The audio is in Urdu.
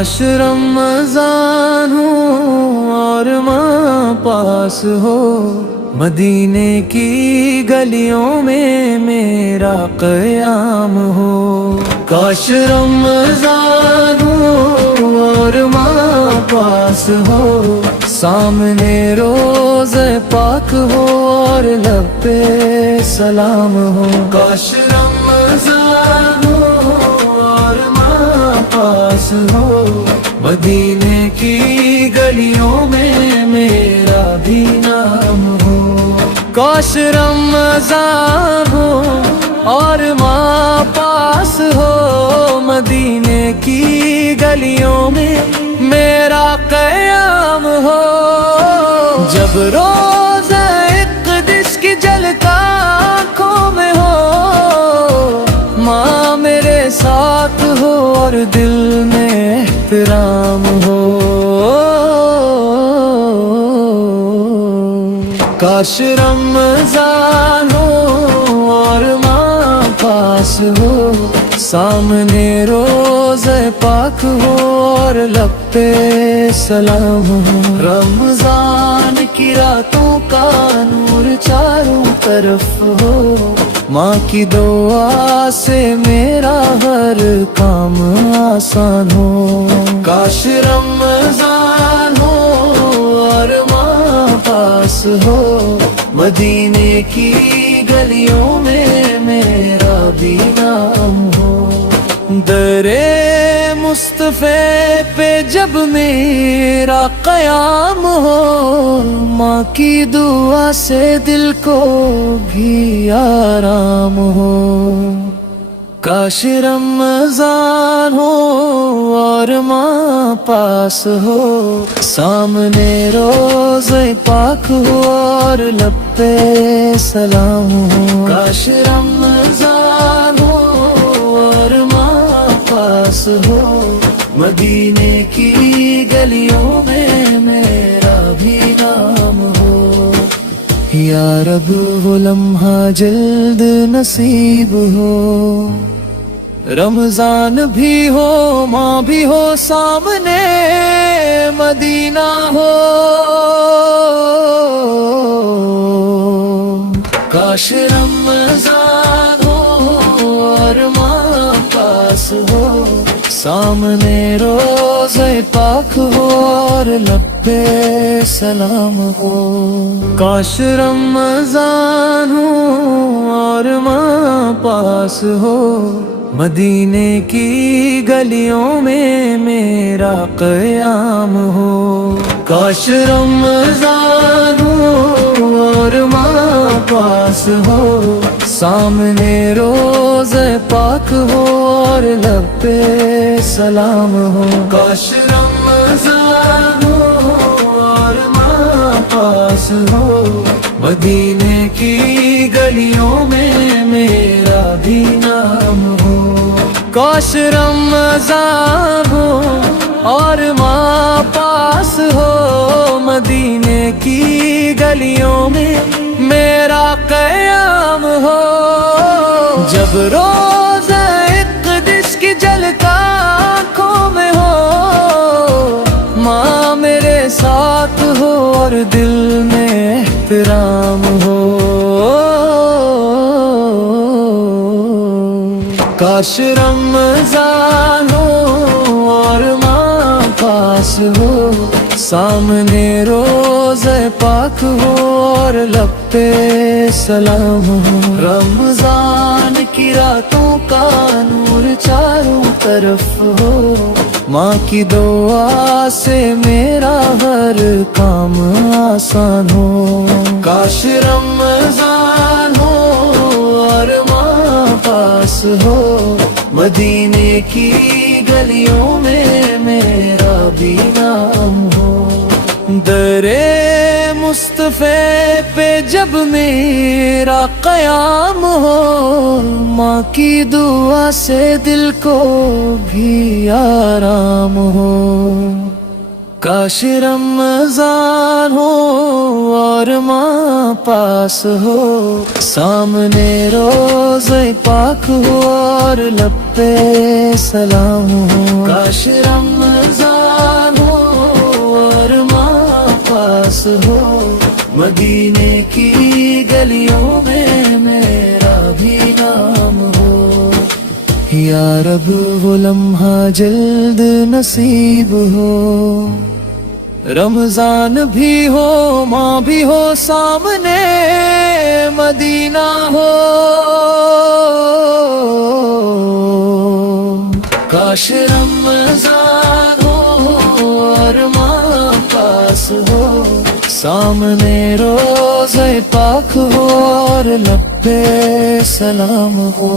کاش رمضان ہو اور ماں پاس ہو، مدینے کی گلیوں میں میرا قیام ہو۔ کاش رمضان ہو اور ماں پاس ہو، سامنے روزہ پاک ہو اور لب پہ سلام ہو۔ کاش رمضان ہو اور ماں پاس ہو، مدینے کی گلیوں میں میرا بھی نام ہو۔ کاش رمضان ہو اور ماں پاس ہو، مدینے کی گلیوں میں میرا قیام ہو۔ جب روزہ اقدس کی جھلک آنکھوں میں ہو، ماں میرے ساتھ ہو اور دل میں احترام ہو۔ کاش رمضان ہو اور ماں پاس ہو، سامنے روزہ پاک ہو اور لب پہ سلام ہو۔ رمضان کی راتوں کا نور چاروں طرف ہو، ماں کی دعا سے میرا ہر کام آسان ہو۔ کاش رمضان ہو اور ماں پاس ہو، مدینے کی گلیوں میں میرا بھی نام ہو۔ درِ مصطفیٰ پہ جب میرا قیام ہو، ماں کی دعا سے دل کو بھی آرام ہو۔ کاش رمضان ہو اور ماں پاس ہو، سامنے روزہ پاک ہو اور لب پہ سلام ہو۔ کاش رمضان ہو اور ماں پاس ہو، مدینے کی گلیوں میں میرا بھی نام ہو۔ یا رب وہ لمحہ جلد نصیب ہو، رمضان بھی ہو ماں بھی ہو سامنے مدینہ ہو۔ کاش رمضان ہو اور ماں پاس ہو، سامنے روزہ پاک ہو اور لب پہ سلام ہو۔ کاش رمضان ہو اور ماں پاس ہو، مدینے کی گلیوں میں میرا قیام ہو۔ کاش رمضان ہو اور ماں پاس ہو، سامنے روزہ پاک ہو اور لب پہ سلام ہو۔ کاش رمضان ہو اور ماں پاس ہو، مدینے کی گلیوں میں میرا بھی نام ہو۔ کاش رمضان ہو اور ماں پاس ہو، مدینے کی گلیوں میں میرا قیام ہو۔ جب روزہ اقدس کی جھلک آنکھوں میں ہو، ماں میرے ساتھ ہو اور دل میں احترام ہو۔ کاش رمضان ہو اور ماں پاس ہو، سامنے روزہ پاک ہو اور لب پہ سلام ہو۔ رمضان کی راتوں کا نور چاروں طرف ہو، ماں کی دعا سے میرا ہر کام آسان ہو۔ کاش رمضان ہو اور ماں پاس ہو، مدینے کی گلیوں میں میرا بھی نام ہو۔ درِ مصطفیٰ پہ جب میرا قیام ہو، ماں کی دعا سے دل کو بھی آرام ہو۔ کاش رمضان ہو اور ماں پاس ہو، سامنے روزے پاک ہو اور لب پہ سلام ہو، کاش رمضان ہو اور ماں پاس ہو، مدینے کی گلیوں میں میرا بھی نام ہو، یا رب وہ لمحہ جلد نصیب ہو، رمضان بھی ہو ماں بھی ہو سامنے مدینہ ہو، کاش رمضان ہو اور ماں پاس ہو، سامنے روزے پاک ہو اور لب پہ سلام ہو۔